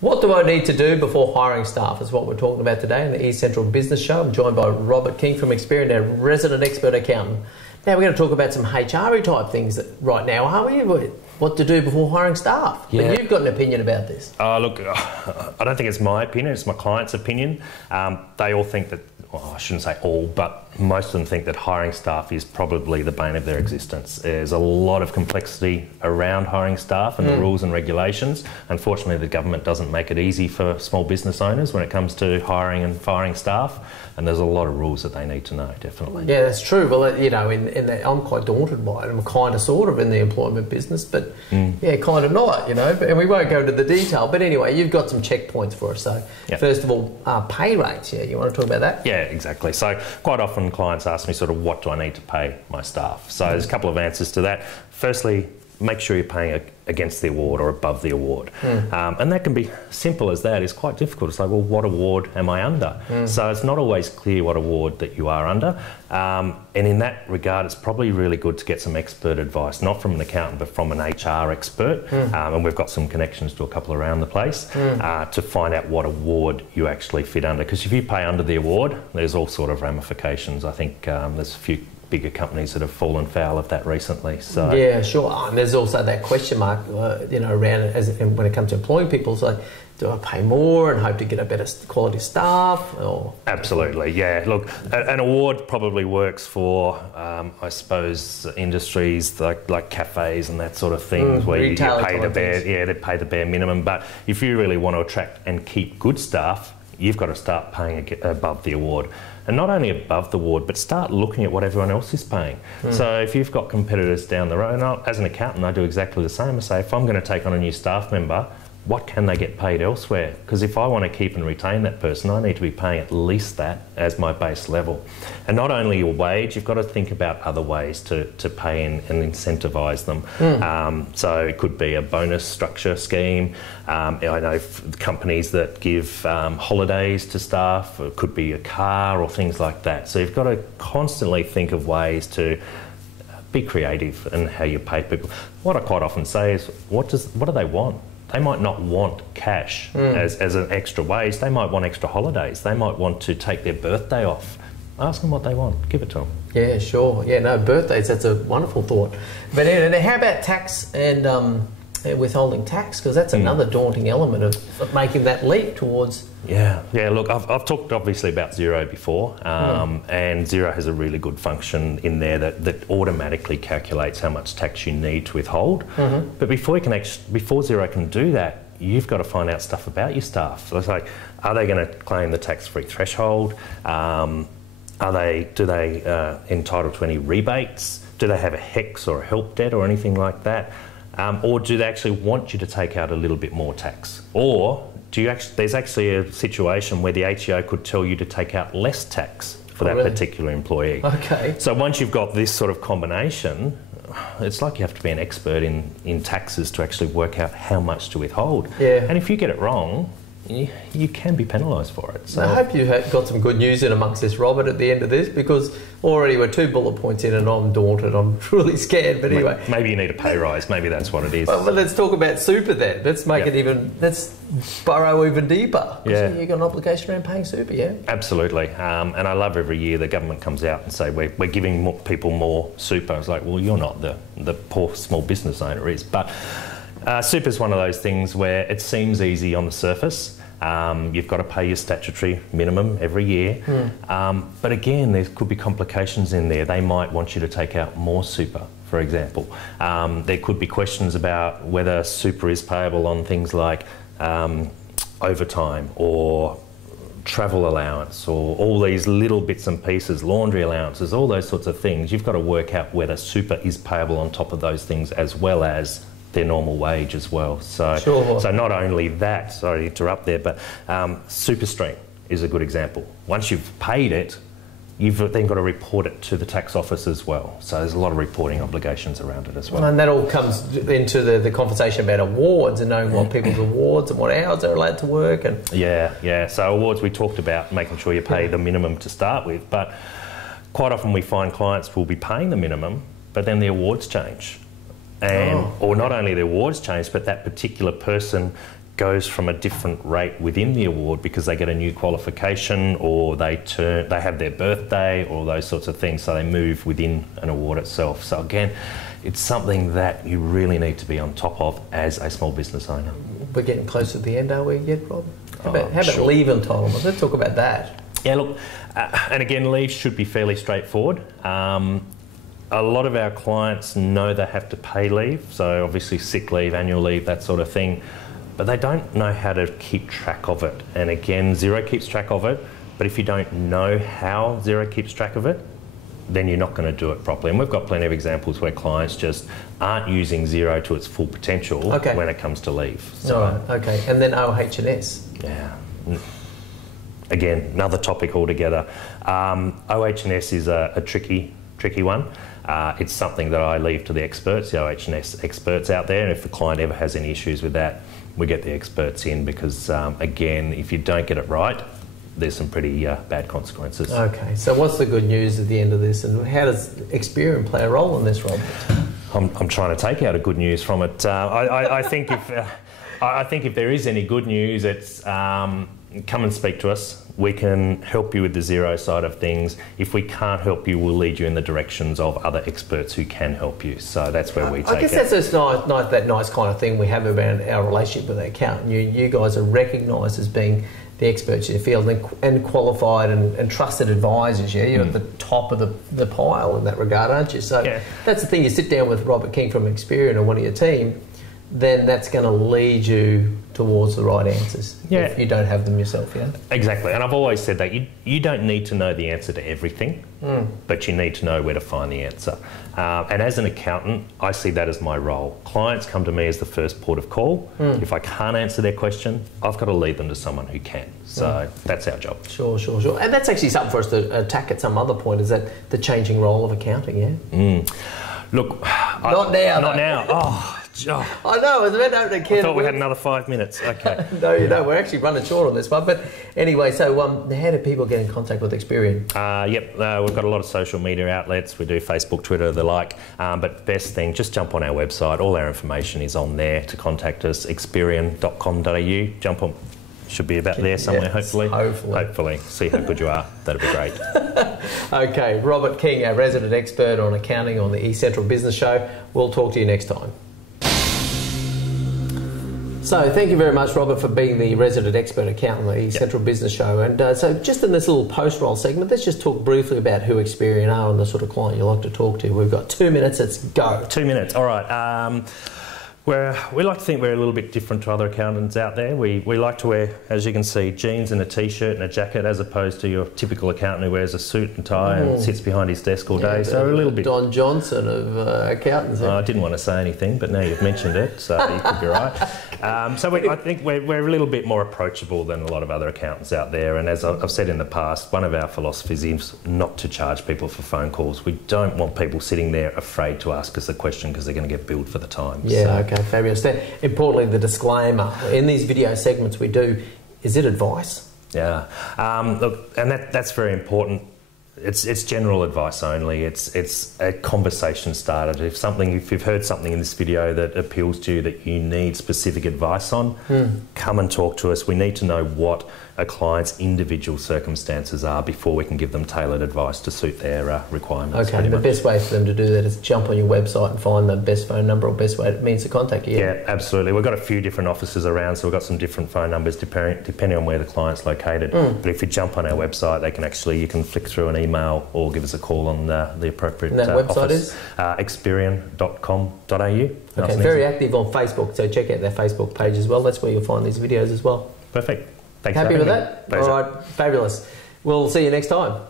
What do I need to do before hiring staff is what we're talking about today in the eCentral Business Show. I'm joined by Robert King from Xperion, our resident expert accountant. Now we're going to talk about some HR type things right now, aren't we? What to do before hiring staff. Yeah. But you've got an opinion about this. Look, I don't think it's my opinion, it's my client's opinion. They all think that, well, I shouldn't say all, but most of them think that hiring staff is probably the bane of their existence. There's a lot of complexity around hiring staff and the rules and regulations. Unfortunately, the government doesn't make it easy for small business owners when it comes to hiring and firing staff. And there's a lot of rules that they need to know, definitely. Yeah, that's true. Well, you know, I'm quite daunted by it. I'm kind of sort of in the employment business, but yeah, kind of not, you know. And we won't go into the detail. But anyway, you've got some checkpoints for us. So first of all, pay rates. Yeah, you want to talk about that? Yeah, exactly. So quite often clients ask me sort of what do I need to pay my staff? So there's a couple of answers to that. Firstly, make sure you're paying against the award or above the award. And that can be simple as that. It's quite difficult to say, well, what award am I under? So it's not always clear what award that you are under. And in that regard, it's probably really good to get some expert advice, not from an accountant, but from an HR expert. And we've got some connections to a couple around the place to find out what award you actually fit under. Because if you pay under the award, there's all sort of ramifications. I think there's a few bigger companies that have fallen foul of that recently. So yeah, sure. And there's also that question mark, you know, around it when it comes to employing people. So, do I pay more and hope to get a better quality staff? Or absolutely, yeah. Look, an award probably works for, I suppose, industries like cafes and that sort of things, where you pay they pay the bare minimum. But if you really want to attract and keep good staff, you've got to start paying above the award. And not only above the award, but start looking at what everyone else is paying. So if you've got competitors down the road, and as an accountant, I do exactly the same. I say, if I'm going to take on a new staff member, what can they get paid elsewhere? Because if I want to keep and retain that person, I need to be paying at least that as my base level. And not only your wage, you've got to think about other ways to pay and incentivise them. So it could be a bonus structure scheme. I know companies that give holidays to staff. It could be a car or things like that. So you've got to constantly think of ways to be creative in how you pay people. What I quite often say is, what do they want? They might not want cash as an extra wage. They might want extra holidays. They might want to take their birthday off. Ask them what they want. Give it to them. Yeah, sure. Yeah, no, birthdays, that's a wonderful thought. But how about tax and withholding tax? Because that's another daunting element of making that leap towards... Yeah. Look, I've talked obviously about Xero before, and Xero has a really good function in there that automatically calculates how much tax you need to withhold. But before Xero can do that, you've got to find out stuff about your staff. So it's like, are they going to claim the tax-free threshold? Do they entitled to any rebates? Do they have a HEX or a help debt or anything like that? Or do they actually want you to take out a little bit more tax? Or there's actually a situation where the ATO could tell you to take out less tax for that particular employee. Okay. So once you've got this sort of combination, it's like you have to be an expert in taxes to actually work out how much to withhold. Yeah. And if you get it wrong, you can be penalised for it. So I hope you got some good news in amongst this, Robert, at the end of this, because already we're 2 bullet points in and I'm daunted. I'm truly scared. But anyway, maybe you need a pay rise. Maybe that's what it is. Well, let's talk about super then. Let's make it even. Let's burrow even deeper. Yeah, you've got an obligation around paying super. Yeah, absolutely. And I love every year the government comes out and say we're giving people more super. I was like, well, you're not the poor small business owner is, but. Super is one of those things where it seems easy on the surface. You've got to pay your statutory minimum every year. But again, there could be complications in there. They might want you to take out more super, for example. There could be questions about whether super is payable on things like overtime or travel allowance or all these little bits and pieces, laundry allowances, all those sorts of things. You've got to work out whether super is payable on top of those things as well as their normal wage as well. So, so not only that, sorry to interrupt there, but SuperStream is a good example. Once you've paid it, you've then got to report it to the tax office as well. So there's a lot of reporting obligations around it as well. And that all comes into the conversation about awards and knowing what people's awards and what hours they're allowed to work. And yeah. So awards, we talked about making sure you pay the minimum to start with, but quite often we find clients will be paying the minimum, but then the awards change. And or not only the awards change, but that particular person goes from a different rate within the award because they get a new qualification, or they have their birthday, or those sorts of things, so they move within an award itself. So again, it's something that you really need to be on top of as a small business owner. We're getting close to the end, are we yet, Rob? How about leave entitlements? Let's talk about that. Yeah, look, and again, leave should be fairly straightforward. A lot of our clients know they have to pay leave, so obviously sick leave, annual leave, that sort of thing, but they don't know how to keep track of it. And again, Xero keeps track of it, but if you don't know how Xero keeps track of it, then you're not going to do it properly. And we've got plenty of examples where clients just aren't using Xero to its full potential when it comes to leave. So, okay. And then OH&S. Yeah. Again, another topic altogether. OH&S is a tricky one. It's something that I leave to the experts, the OH&S experts out there, and if the client ever has any issues with that, we get the experts in because, again, if you don't get it right, there's some pretty bad consequences. Okay, so what's the good news at the end of this, and how does Xperion play a role in this, Rob? I'm trying to take out a good news from it. I think if there is any good news, it's come and speak to us. We can help you with the Xero side of things. If we can't help you, we'll lead you in the directions of other experts who can help you. So that's where we take it. I guess that's just that nice kind of thing we have about our relationship with the accountant. You guys are recognised as being the experts in your field and qualified and trusted advisors. Yeah, you're at the top of the pile in that regard, aren't you? So that's the thing. You sit down with Robert King from Xperion or one of your team, then that's going to lead you towards the right answers if you don't have them yourself. Yeah, exactly. And I've always said that you don't need to know the answer to everything, but you need to know where to find the answer. And as an accountant, I see that as my role. Clients come to me as the first port of call. If I can't answer their question, I've got to lead them to someone who can. So that's our job. Sure. And that's actually something for us to attack at some other point, is that the changing role of accounting, Look, Not now. Oh. I know, I was about to open a can. I thought we had another 5 minutes. Okay. No, we're actually running short on this one. But anyway, so how do people get in contact with Xperion? We've got a lot of social media outlets. We do Facebook, Twitter, the like. But best thing, just jump on our website. All our information is on there to contact us, xperion.com.au. Jump on. Should be about there somewhere, hopefully. Hopefully. See how good you are. That'd be great. Okay, Robert King, our resident expert on accounting on the eCentral Business Show. We'll talk to you next time. So thank you very much, Robert, for being the resident expert accountant on the eCentral Business Show. And so just in this little post-roll segment, let's just talk briefly about who Xperion are and the sort of client you like to talk to. We've got 2 minutes, let's go. 2 minutes, all right. We like to think we're a little bit different to other accountants out there. We like to wear, as you can see, jeans and a t-shirt and a jacket, as opposed to your typical accountant who wears a suit and tie and sits behind his desk all day. So we're a little bit Don Johnson of accountants. I didn't want to say anything, but now you've mentioned it, so you could be right. I think we're a little bit more approachable than a lot of other accountants out there. And as I've said in the past, one of our philosophies is not to charge people for phone calls. We don't want people sitting there afraid to ask us a question because they're going to get billed for the time. Okay, fabulous. Importantly, the disclaimer in these video segments we do, is it advice? Look, and that's very important. It's general advice only. It's a conversation starter. If you've heard something in this video that appeals to you that you need specific advice on, come and talk to us. We need to know what a client's individual circumstances are before we can give them tailored advice to suit their requirements. Okay, the best way for them to do that is jump on your website and find the best phone number or best way it means to contact you. Yeah, absolutely. We've got a few different offices around, so we've got some different phone numbers depending on where the client's located. But if you jump on our website, you can flick through an email or give us a call on the appropriate and that website office. Is? Xperion.com.au. Okay, very active on Facebook, so check out their Facebook page as well. That's where you'll find these videos as well. Perfect. Thanks. Happy with that? Pleasure. All right, fabulous. We'll see you next time.